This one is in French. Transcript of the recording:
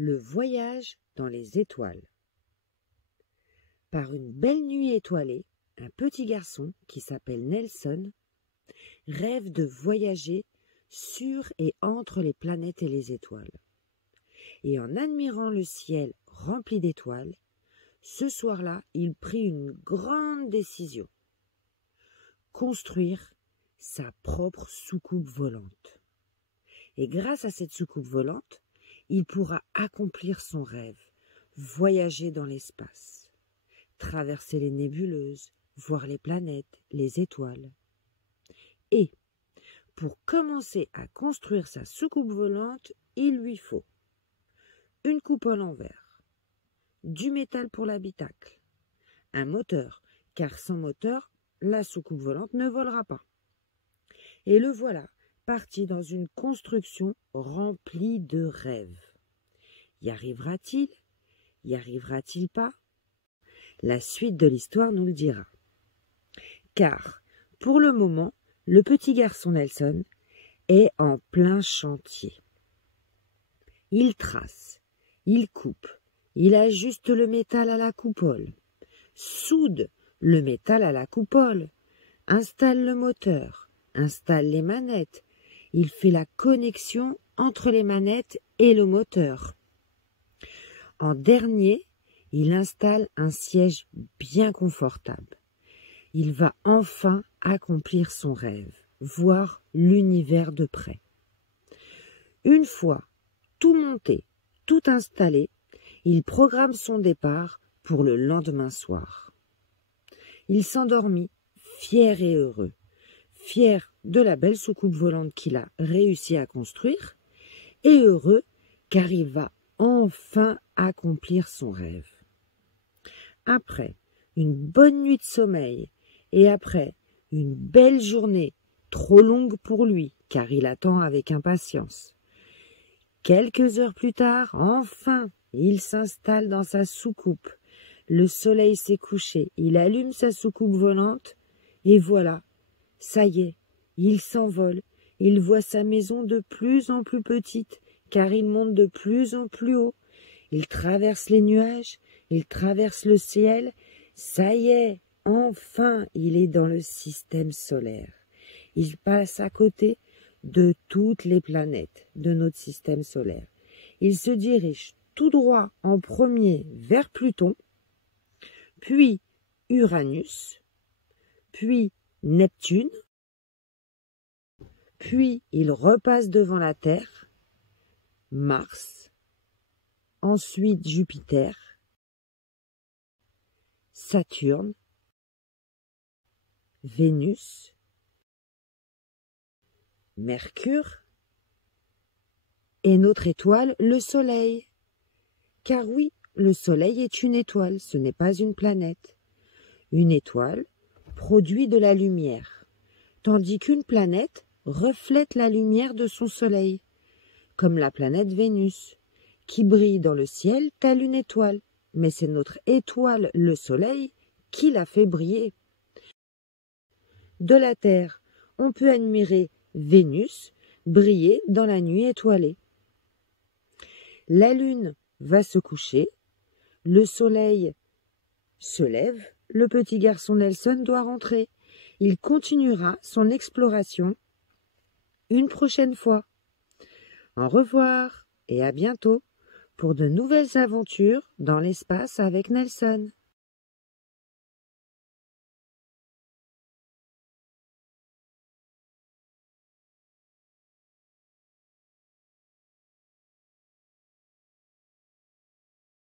Le voyage dans les étoiles. Par une belle nuit étoilée, un petit garçon qui s'appelle Nelson rêve de voyager sur et entre les planètes et les étoiles. Et en admirant le ciel rempli d'étoiles, ce soir-là, il prit une grande décision. Construire sa propre soucoupe volante. Et grâce à cette soucoupe volante, il pourra accomplir son rêve, voyager dans l'espace, traverser les nébuleuses, voir les planètes, les étoiles. Et, pour commencer à construire sa soucoupe volante, il lui faut une coupole en verre, du métal pour l'habitacle, un moteur, car sans moteur, la soucoupe volante ne volera pas. Et le voilà, parti dans une construction remplie de rêves. Y arrivera-t-il? Y arrivera-t-il pas? La suite de l'histoire nous le dira. Car, pour le moment, le petit garçon Nelson est en plein chantier. Il trace, il coupe, il ajuste le métal à la coupole, soude le métal à la coupole, installe le moteur, installe les manettes, il fait la connexion entre les manettes et le moteur. En dernier, il installe un siège bien confortable. Il va enfin accomplir son rêve, voir l'univers de près. Une fois tout monté, tout installé, il programme son départ pour le lendemain soir. Il s'endormit, fier et heureux, fier de la belle soucoupe volante qu'il a réussi à construire, et heureux car il va enfin accomplir son rêve. Après une bonne nuit de sommeil et après une belle journée, trop longue pour lui car il attend avec impatience, quelques heures plus tard, enfin, il s'installe dans sa soucoupe. Le soleil s'est couché, il allume sa soucoupe volante et voilà, ça y est, il s'envole. Il voit sa maison de plus en plus petite car il monte de plus en plus haut. Il traverse les nuages, il traverse le ciel. Ça y est, enfin, il est dans le système solaire. Il passe à côté de toutes les planètes de notre système solaire. Il se dirige tout droit en premier vers Pluton, puis Uranus, puis Neptune, puis il repasse devant la Terre, Mars, ensuite Jupiter, Saturne, Vénus, Mercure et notre étoile, le Soleil. Car oui, le Soleil est une étoile, ce n'est pas une planète. Une étoile produit de la lumière, tandis qu'une planète reflète la lumière de son Soleil, comme la planète Vénus, qui brille dans le ciel telle une étoile. Mais c'est notre étoile, le Soleil, qui la fait briller. De la Terre, on peut admirer Vénus briller dans la nuit étoilée. La Lune va se coucher, le Soleil se lève, le petit garçon Nelson doit rentrer. Il continuera son exploration une prochaine fois. Au revoir et à bientôt pour de nouvelles aventures dans l'espace avec Nelson.